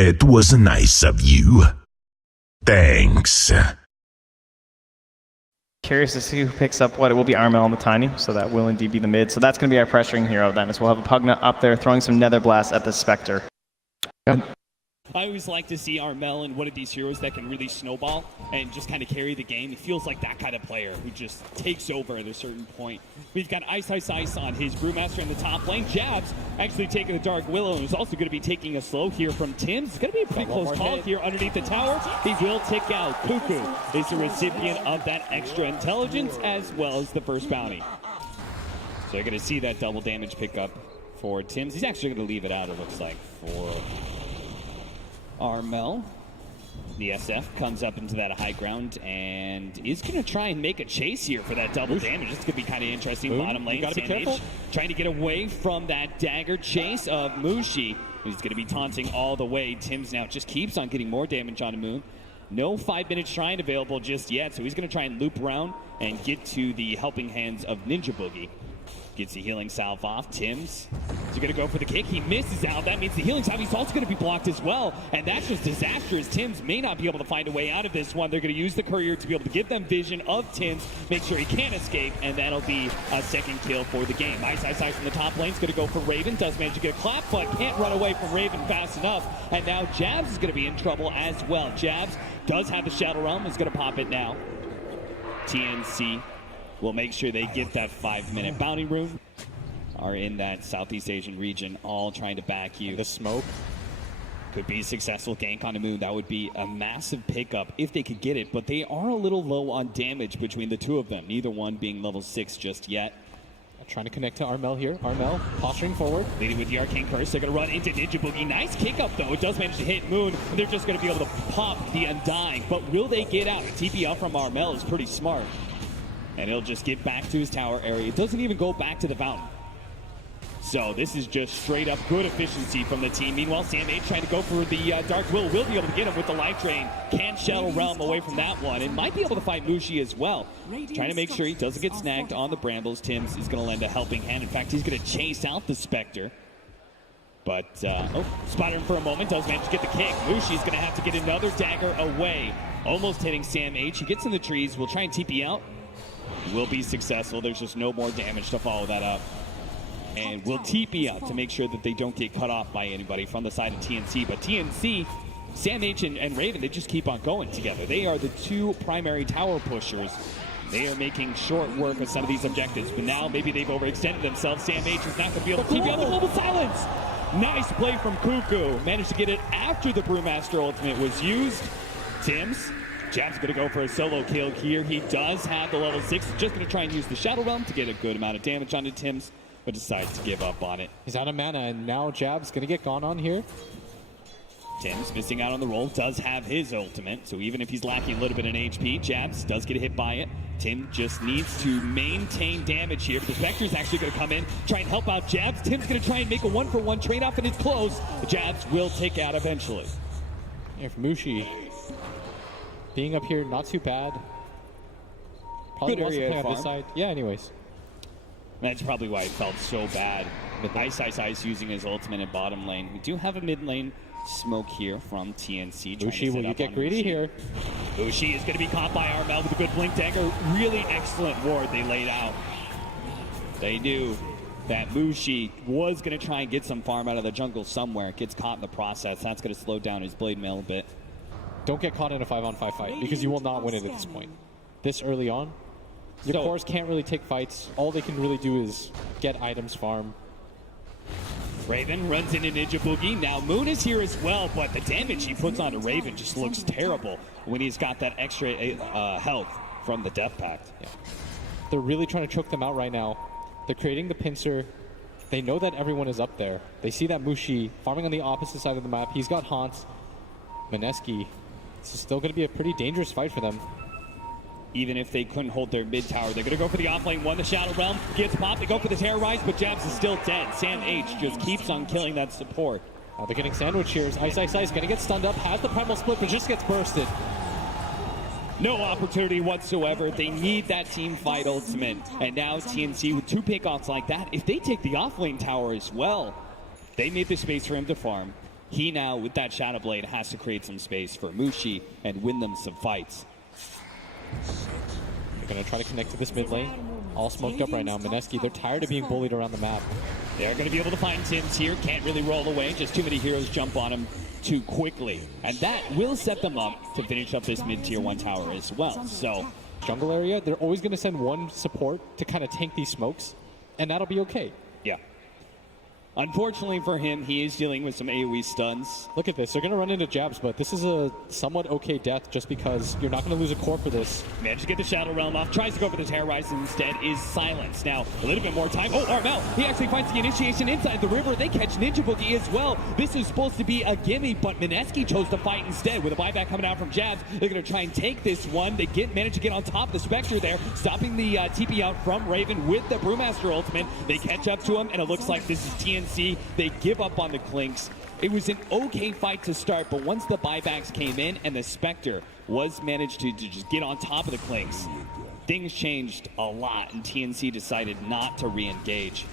That was nice of you. Thanks. Curious to see who picks up what. It will be Armel on the Tiny, so that will indeed be the mid. So that's going to be our pressuring hero then, as we'll have a Pugna up there throwing some Nether Blast at the Spectre. I always like to see Armel and one of these heroes that can really snowball and just kind of carry the game. He feels like that kind of player who just takes over at a certain point. We've got Ice on his Brewmaster in the top lane. Jabs actually taking the Dark Willow, and is also going to be taking a slow here from Tim's. It's going to be a pretty close call here underneath the tower. He will tick out. Cuckoo is the recipient of that extra intelligence as well as the first bounty. So you're going to see that double damage pickup for Tim's. He's actually going to leave it out, it looks like, for Armel. The SF comes up into that high ground and is going to try and make a chase here for that double damage. This could be kind of interesting. Bottom lane, gotta be careful. trying to get away from that dagger chase of Mushi. He's going to be taunting all the way. Tim's now just keeps on getting more damage on Moon. No 5-minute shrine available just yet, so he's going to try and loop around and get to the helping hands of Ninja Boogie. Gets the healing salve off. Tim's is going to go for the kick. He misses out. That means the healing salve is also going to be blocked as well. And that's just disastrous. Tim's may not be able to find a way out of this one. They're going to use the courier to be able to give them vision of Tim's, make sure he can't escape, and that'll be a second kill for the game. Ice from the top lane is going to go for Raven. Does manage to get a clap, but can't run away from Raven fast enough. And now Jabs is going to be in trouble as well. Jabs does have the Shadow Realm. Is going to pop it now. TNC will make sure they get that 5-minute bounty rune. Are in that Southeast Asian region, all trying to back you. The smoke could be a successful gank on the Moon. That would be a massive pickup if they could get it, but they are a little low on damage between the two of them, neither one being level 6 just yet. Trying to connect to Armel here. Armel posturing forward. Leading with the Arcane Curse. They're going to run into Ninja Boogie. Nice kick up, though. It does manage to hit Moon. And they're just going to be able to pop the Undying. But will they get out? The TP up from Armel is pretty smart. And he'll just get back to his tower area. It doesn't even go back to the fountain. So this is just straight up good efficiency from the team. Meanwhile, Sam H trying to go for the Dark Will be able to get him with the Life Drain. Can't Shadow Realm away from that one. And might be able to fight Mushi as well. Trying to make sure he doesn't get snagged on the Brambles. Tim's is going to lend a helping hand. In fact, he's going to chase out the Spectre. But, spotted him for a moment. Does manage to get the kick. Mushi's going to have to get another dagger away. Almost hitting Sam H. He gets in the trees. We'll try and TP out. Will be successful. There's just no more damage to follow that up. And will TP out to make sure that they don't get cut off by anybody from the side of TNC. But TNC, Sam H and Raven, they just keep on going together. They are the two primary tower pushers. They are making short work of some of these objectives. But now maybe they've overextended themselves. Sam H is not going to be able to TP out the Global Silence. Nice play from Cuckoo. Managed to get it after the Brewmaster ultimate was used. Tim's. Jab's going to go for a solo kill here. He does have the level 6. He's just going to try and use the Shadow Realm to get a good amount of damage onto Tim's, but decides to give up on it. He's out of mana, and now Jab's going to get gone on here. Tim's missing out on the roll, does have his ultimate, so even if he's lacking a little bit in HP, Jabs does get hit by it. Tim just needs to maintain damage here. The Spectre's actually going to come in, try and help out Jabs. Tim's going to try and make a 1-for-1 trade-off, and it's close. Jabs will take out eventually. If Mushi being up here, not too bad. Probably Good wants to area play on this side. Yeah, anyways. That's probably why it felt so bad. With Ice using his ultimate in bottom lane. We do have a mid lane smoke here from TNC. Mushi, will you get greedy here? Mushi is going to be caught by Armel with a good blink dagger. Really excellent ward they laid out. They knew that Mushi was going to try and get some farm out of the jungle somewhere. Gets caught in the process. That's going to slow down his blade mail a bit. Don't get caught in a 5-on-5 fight, because you will not win it at this point. This early on, your cores can't really take fights. All they can really do is get items farm. Raven runs into Ninja Boogie. Now Moon is here as well, but the damage he puts onto Raven just looks terrible when he's got that extra health from the Death Pact. Yeah. They're really trying to choke them out right now. They're creating the pincer. They know that everyone is up there. They see that Mushi farming on the opposite side of the map. He's got haunts. Mineski. This is still going to be a pretty dangerous fight for them. Even if they couldn't hold their mid tower, they're going to go for the offlane one. The Shadow Realm gets popped. They go for the Terrorize, but Jabs is still dead. Sam H just keeps on killing that support. They're getting sandwich here. Ice going to get stunned up. Has the primal split, but just gets bursted. No opportunity whatsoever. They need that team fight ultimate. And now TNC with 2 pickoffs like that, if they take the offlane tower as well, they made the space for him to farm. He now, with that Shadow Blade, has to create some space for Mushi and win them some fights. They're going to try to connect to this mid lane. All smoked up right now. Mineski, they're tired of being bullied around the map. They're going to be able to find Tims here. Can't really roll away. Just too many heroes jump on him too quickly. And that will set them up to finish up this mid-tier 1 tower as well. So, Jungle area, they're always going to send one support to kind of tank these smokes, and that'll be okay. yeah. Unfortunately for him, he is dealing with some AoE stuns. Look at this. They're going to run into jabs, but this is a somewhat okay death just because you're not going to lose a core for this. Managed to get the Shadow Realm off. Tries to go for the Terrorize instead. Is silenced. Now, a little bit more time. Oh, Armel. He actually finds the initiation inside the river. They catch Ninja Boogie as well. This is supposed to be a gimme, but Mineski chose to fight instead. With a buyback coming out from jabs, they're going to try and take this one. They manage to get on top of the Spectre there, stopping the TP out from Raven with the Brewmaster ultimate. They catch up to him, and it looks like this is TNC. They give up on the Clinks. It was an okay fight to start, but once the buybacks came in and the Spectre was managed to just get on top of the Clinks, things changed a lot, and TNC decided not to re-engage.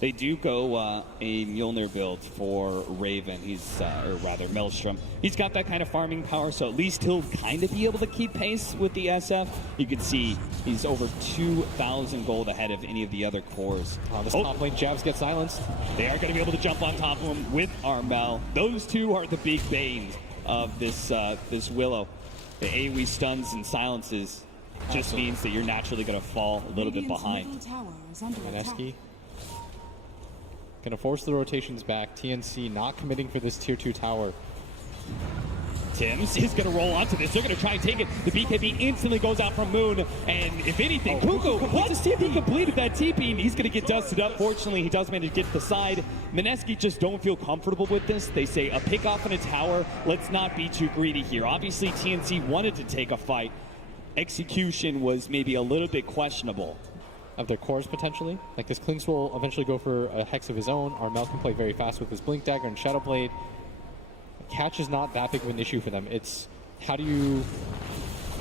They do go a Mjolnir build for Raven. He's, or rather, Maelstrom. He's got that kind of farming power, so at least he'll kind of be able to keep pace with the SF. You can see he's over 2,000 gold ahead of any of the other cores. This top lane jabs get silenced. They are going to be able to jump on top of him with Armel. Those two are the big banes of this this Willow. The AoE stuns and silences just means that you're naturally going to fall a little bit behind. Mineski gonna force the rotations back. TNC not committing for this tier 2 tower. Tims is going to roll onto this. They're going to try and take it. The BKB instantly goes out from Moon. And if anything, Cuckoo, he completed that TP, and he's going to get dusted up. Fortunately, he does manage to get to the side. Mineski just don't feel comfortable with this. They say a pick off in a tower. Let's not be too greedy here. Obviously, TNC wanted to take a fight. Execution was maybe a little bit questionable. Of their cores potentially. Like this Clinks will eventually go for a Hex of his own. Armel can play very fast with his Blink Dagger and Shadow Blade. Catch is not that big of an issue for them. It's how do you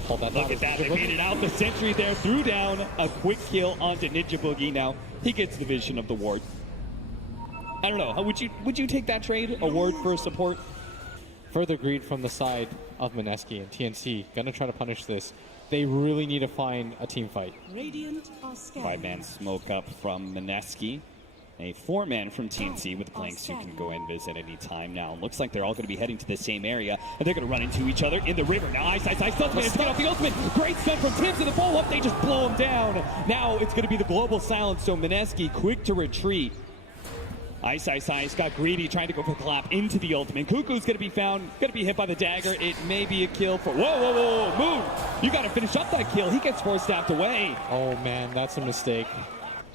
hold that? Look at that, they made it out. The sentry there threw down a quick kill onto Ninja Boogie. Now he gets the vision of the ward. I don't know, would you take that trade? A ward for a support? Further greed from the side of Mineski and TNC. Gonna try to punish this. They really need to find a team fight. 5-man smoke up from Mineski. A 4-man from TNC with Blanks who can go and visit any time now. Looks like they're all going to be heading to the same area, and they're going to run into each other in the river. Now Ice stuns managed to get off the ultimate. Great stun from Tims in the follow-up. They just blow him down. Now it's going to be the global silence, so Mineski quick to retreat. Ice got greedy, trying to go for the clap into the ultimate. Cuckoo's going to be found, going to be hit by the dagger. It may be a kill for... Whoa, Moon! You got to finish up that kill. He gets 4-staffed away. Oh, man, that's a mistake.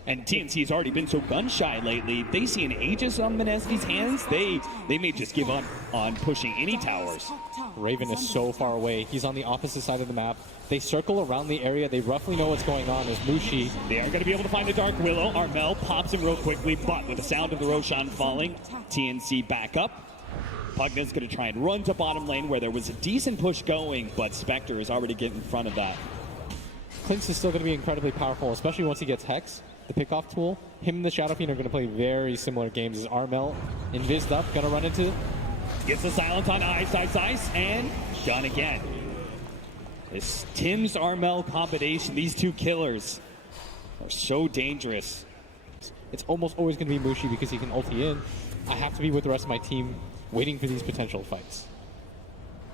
And TNC has already been so gun-shy lately. They see an Aegis on Mineski's hands. They may just give up on pushing any towers. Raven is so far away. He's on the opposite side of the map. They circle around the area. They roughly know what's going on as Mushi. They are going to be able to find the Dark Willow. Armel pops him real quickly, but with the sound of the Roshan falling, TNC back up. Pugna's going to try and run to bottom lane where there was a decent push going, but Spectre is already getting in front of that. Clinks is still going to be incredibly powerful, especially once he gets Hex. The pickoff tool. Him and the Shadow Fiend are going to play very similar games as Armel. Invised up, going to run into. Gets the silence on Ice, and done again. This Tims Armel combination, these two killers are so dangerous. It's almost always going to be Mushi because he can ulti in. I have to be with the rest of my team waiting for these potential fights.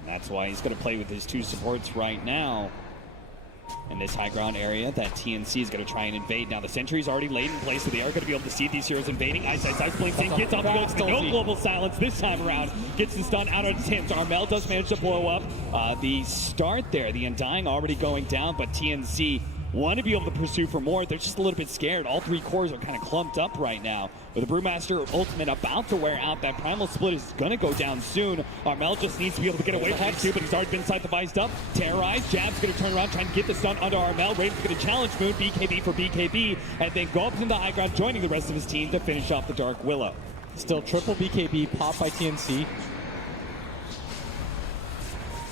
And that's why he's going to play with his two supports right now. In this high ground area that TNC is going to try and invade. Now the sentry's already laid in place, so they are going to be able to see these heroes invading. Ice blinks in, gets off the ultimate. No global silence this time around. Gets the stun out of Tims. Armel does manage to blow up. The start there, the Undying already going down, but TNC want to be able to pursue for more. They're just a little bit scared. All three cores are kind of clumped up right now. With the Brewmaster ultimate about to wear out, that primal split is going to go down soon. Armel just needs to be able to get away from Hex, but he's already been sideviced up. Terrorized. Jab's going to turn around, trying to get the stun onto Armel. Raven's going to challenge Moon, BKB for BKB, and then go up into the high ground, joining the rest of his team to finish off the Dark Willow. Still triple BKB popped by TNC.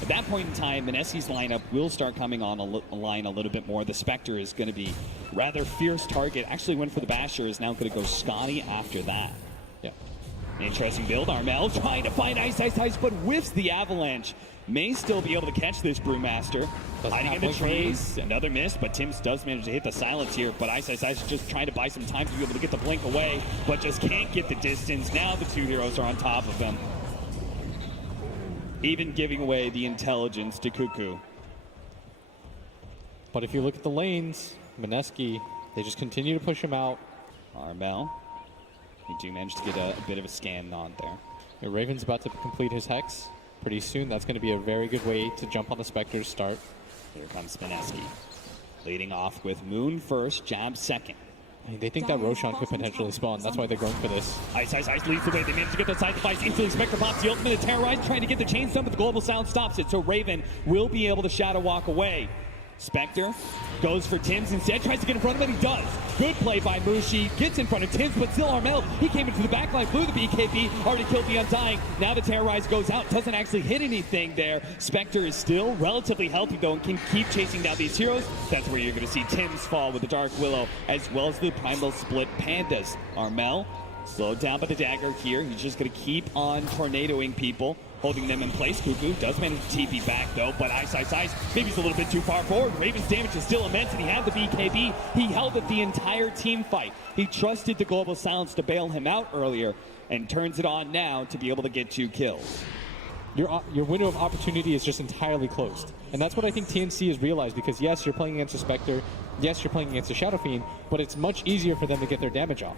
At that point in time, Mineski's lineup will start coming on a line a little bit more. The Spectre is going to be rather fierce target. Actually went for the Basher, is now going to go Scotty after that. Yeah. Interesting build. Armel trying to find Ice, but whiffs the avalanche. May still be able to catch this Brewmaster. Hiding in the trees. Another miss, but Tims does manage to hit the silence here. But Ice is just trying to buy some time to be able to get the blink away, but just can't get the distance. Now the two heroes are on top of him. Even giving away the intelligence to Cuckoo. But if you look at the lanes, Mineski, they just continue to push him out. Armel, he do manage to get a bit of a scan on there. Raven's about to complete his Hex pretty soon. That's going to be a very good way to jump on the Spectre's start. Here comes Mineski. Leading off with Moon first, Jab second. I mean, they think that Roshan could potentially spawn. That's why they're going for this. Ice leads the way. They manage to get the side device. Instantly, Spectre pops the ultimate. Terrorize trying to get the chains done, but the Global Sound stops it. So Raven will be able to shadow walk away. Spectre goes for Tims instead, tries to get in front of him, he does. Good play by Mushi, gets in front of Tims, but still Armel, he came into the backline, blew the BKB, already killed the Undying. Now the Terrorize goes out, doesn't actually hit anything there. Spectre is still relatively healthy though and can keep chasing down these heroes. That's where you're gonna see Tims fall with the Dark Willow, as well as the Primal Split Pandas. Armel, slowed down by the dagger here, he's just gonna keep on tornadoing people, holding them in place. Cuckoo does manage to TP back though, but Ice, maybe he's a little bit too far forward. Raven's damage is still immense, and he had the BKB. He held it the entire team fight. He trusted the Global Silence to bail him out earlier, and turns it on now to be able to get 2 kills. Your window of opportunity is just entirely closed. And that's what I think TNC has realized, because yes, you're playing against a Spectre, yes, you're playing against a Shadow Fiend, but it's much easier for them to get their damage off.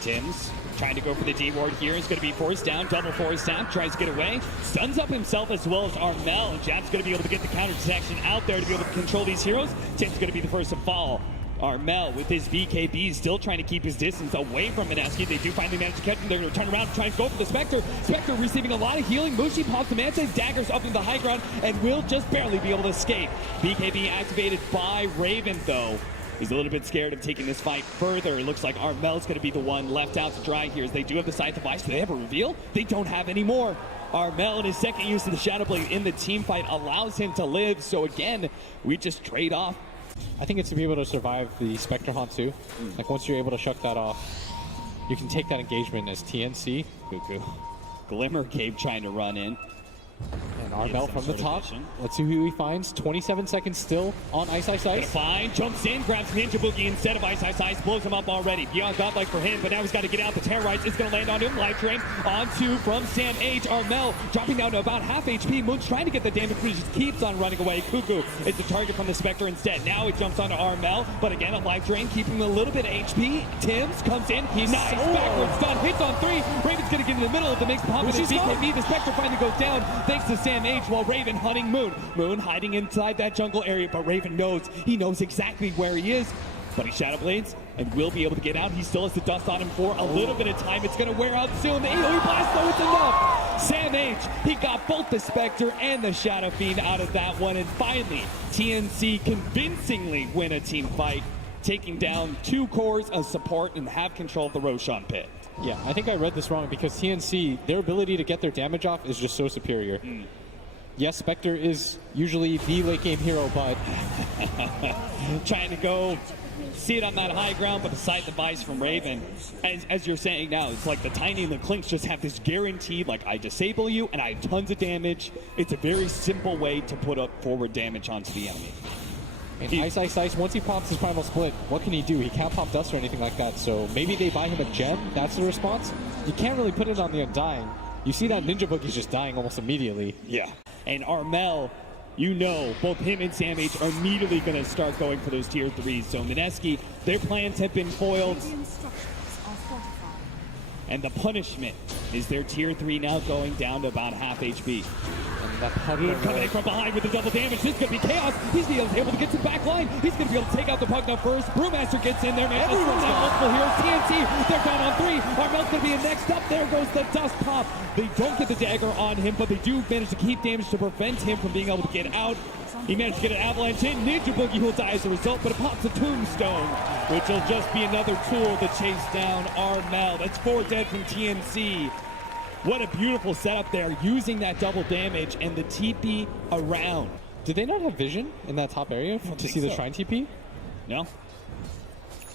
Tims trying to go for the D-ward here. He's going to be forced down, double force down, tries to get away. Stuns up himself as well as Armel. Jab's going to be able to get the counter detection out there to be able to control these heroes. Tim's going to be the first to fall. Armel with his BKB still trying to keep his distance away from Mineski. They do finally manage to catch him. They're going to turn around and try and go for the Spectre. Spectre receiving a lot of healing. Mushi pops the Manta, daggers up in the high ground, and will just barely be able to escape. BKB activated by Raven though. He's a little bit scared of taking this fight further. It looks like Armel's going to be the one left out to dry here, as they do have the side device. Do they have a reveal? They don't have any more. Armel in his second use of the Shadow Blade in the team fight allows him to live. So again, we just trade off. I think it's to be able to survive the Spectre Haunt too. Like once you're able to shuck that off, you can take that engagement as TNC. Cuckoo. Glimmer Cave trying to run in. And Armel from the top. Let's see who he finds. 27 seconds still on Ice. Gonna find, jumps in, grabs Ninja Boogie instead of Ice, blows him up already. Beyond godlike for him, but now he's got to get out. The Terrorize is going to land on him. Life Drain onto from Sam H. Armel dropping down to about half HP. Moon's trying to get the damage, but he just keeps on running away. Cuckoo is the target from the Spectre instead. Now it jumps onto Armel, but again a Life Drain, keeping him a little bit of HP. Tims comes in, he's nice, backwards stun, hits on 3. Raven's going to get in the middle of the mix, popping his BKB. The Spectre finally goes down thanks to Sam H, while Raven hunting Moon. Moon hiding inside that jungle area, but Raven knows. He knows exactly where he is. But he Shadow Blades and will be able to get out. He still has the dust on him for a little bit of time. It's going to wear out soon. The AoE blast, though, it's enough. Sam H, he got both the Spectre and the Shadow Fiend out of that one. And finally, TNC convincingly win a team fight, taking down 2 cores of support and have control of the Roshan pit. Yeah, I think I read this wrong, because TNC, their ability to get their damage off is just so superior. Yes, Spectre is usually the late game hero, but trying to go see it on that high ground, but the side device from Raven, as you're saying now, it's like the Tiny and the Clinks just have this guaranteed, like, I disable you and I have tons of damage. It's a very simple way to put up forward damage onto the enemy. And Ice, once he pops his Primal Split, what can he do? He can't pop Dust or anything like that, so maybe they buy him a gem. That's the response. You can't really put it on the Undying. You see that Ninja Boogie's just dying almost immediately. Yeah. And Armel, you know, both him and Sam H are immediately going to start going for those tier 3s. So Mineski, their plans have been foiled. And the punishment is their tier 3 now going down to about half HP. That coming in from behind with the double damage. This is going to be chaos. He's going to be able to get to the back line. He's going to be able to take out the Pugna first. Brewmaster gets in there, man. Everyone's got multiple heroes. TNC, they're down on 3. Armel's going to be in next up. There goes the dust pop. They don't get the dagger on him, but they do manage to keep damage to prevent him from being able to get out. He managed to get an avalanche in. Ninja Boogie will die as a result, but it pops a tombstone, which will just be another tool to chase down Armel. That's 4 dead from TNC. What a beautiful setup there, using that double damage and the TP around. Did they not have vision in that top area to see the Shrine TP? No.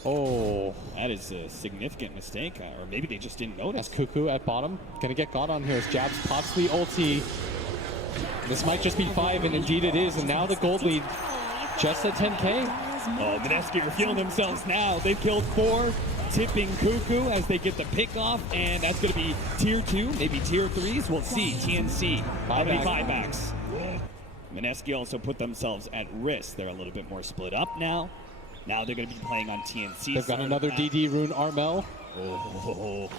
Oh, That is a significant mistake, or maybe they just didn't notice. that's Cuckoo at bottom. Gonna get got on here as Jabs pops the ulti. This might just be 5, and indeed it is. And now the gold lead just at 10K. Oh, Mineski are feeling themselves now. They've killed 4, tipping Cuckoo as they get the pick off, and that's going to be tier 2, maybe tier 3s. We'll see. TNC, how many buybacks? Mineski also put themselves at risk. They're a little bit more split up now. Now they're going to be playing on TNC. They've got another DD rune, Armel. Oh,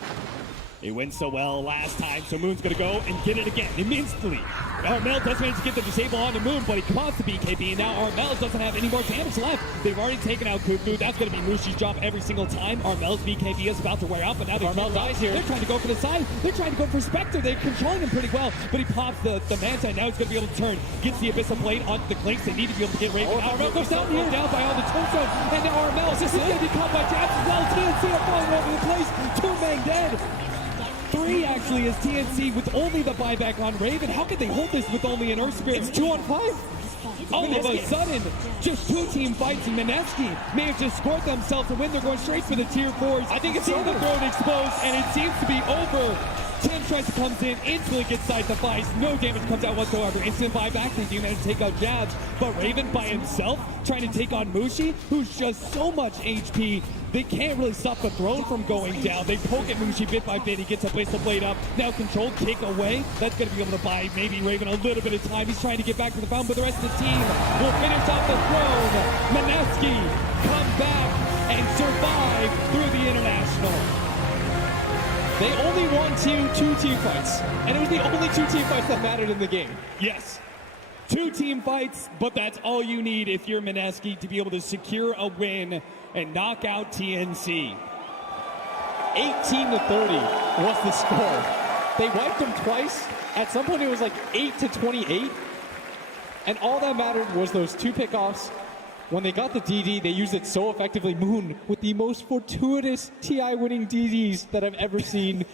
it went so well last time, so Moon's gonna go and get it again immediately. Armel does manage to get the disable on the Moon, but he caught the BKB, and now Armel doesn't have any more damage left. They've already taken out Cuckoo. That's gonna be Mushi's job every single time. Armel's BKB is about to wear out, but now Armel dies here. They're trying to go for the side. They're trying to go for Spectre. They're controlling him pretty well, but he pops the Manta, and now he's gonna be able to turn. Gets the Abyssal Blade onto the Clinks. They need to be able to get Raven out. Armel goes down here. Down by all the tombstone, and now Armel is gonna be caught by Jabs as well. TNC are falling over the place. 2 men dead. 3 actually is TNC with only the buyback on Raven. How could they hold this with only an Earth Spirit? It's 2 on 5. All of a sudden, just 2 team fights, and Mineski may have just scored themselves a win. They're going straight for the tier 4s. I think it's over. The throat exposed, and it seems to be over. Tenshrines comes in, instantly gets side to fight. No damage comes out whatsoever. Instant buyback, they do manage to take out Jabs. But Raven by himself, trying to take on Mushi, who's just so much HP. They can't really stop the throne from going down. They poke at Mushi bit by bit. He gets a Abyssal Blade up. Now controlled, kick away. That's going to be able to buy maybe Raven a little bit of time. He's trying to get back to the fountain, but the rest of the team will finish off the throne. Mineski come back and survive through the international. They only won 2 team fights, and it was the only 2 team fights that mattered in the game. Yes. 2 team fights, but that's all you need if you're Mineski to be able to secure a win and knock out TNC. 18-30 was the score. They wiped them twice. At some point it was like 8-28. And all that mattered was those 2 pickoffs. When they got the DD, they used it so effectively. Moon with the most fortuitous TI winning DDs that I've ever seen.